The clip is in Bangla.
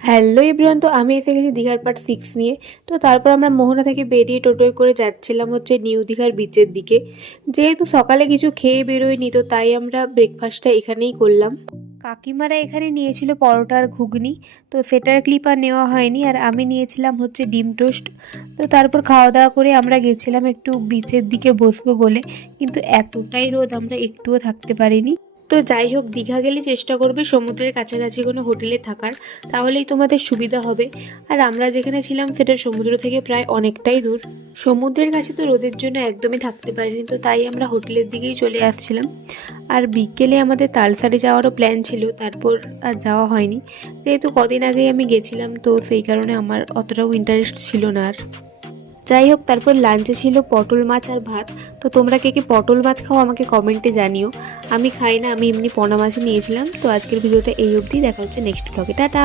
হ্যালো এভরিওয়ান, তো আমি এসে গেছি দীঘার পার্ট 6 নিয়ে। তো তারপর আমরা মোহনা থেকে বেরিয়ে টোটোয় করে যাচ্ছিলাম হচ্ছে নিউ দীঘার বিচের দিকে। যেহেতু সকালে কিছু খেয়ে বেরোয়নি, তো তাই আমরা ব্রেকফাস্টটা এখানেই করলাম। কাকিমারা এখানে নিয়েছিল পরোটা আর ঘুগনি, তো সেটার ক্লিপ আর নেওয়া হয়নি। আর আমি নিয়েছিলাম হচ্ছে ডিম টোস্ট। তো তারপর খাওয়া দাওয়া করে আমরা গেছিলাম একটু বিচের দিকে বসবো বলে, কিন্তু এতটাই রোদ আমরা একটুও থাকতে পারিনি। তো যাই হোক, দীঘা গেলে চেষ্টা করবে সমুদ্রের কাছাকাছি কোনো হোটেলে থাকার, তাহলেই তোমাদের সুবিধা হবে। আর আমরা যেখানে ছিলাম সেটা সমুদ্র থেকে প্রায় অনেকটাই দূর। সমুদ্রের কাছে তো রোদের জন্য একদমই থাকতে পারিনি, তো তাই আমরা হোটেলের দিকেই চলে আসছিলাম। আর বিকেলে আমাদের তালসারে যাওয়ারও প্ল্যান ছিল, তারপর আর যাওয়া হয়নি। যেহেতু কদিন আগেই আমি গেছিলাম, তো সেই কারণে আমার অতটাও ইন্টারেস্ট ছিল না আর। যাই হোক, তারপর লাঞ্চে ছিল পটল মাছ আর ভাত। তো তোমরা কে কে পটল মাছ খাও আমাকে কমেন্টে জানিও। আমি খাই না, আমি এমনি পোনা মাছই নিয়েছিলাম। তো আজকের ভিডিওটা এই অবধি, দেখা হচ্ছে নেক্সট ব্লগে। টাটা।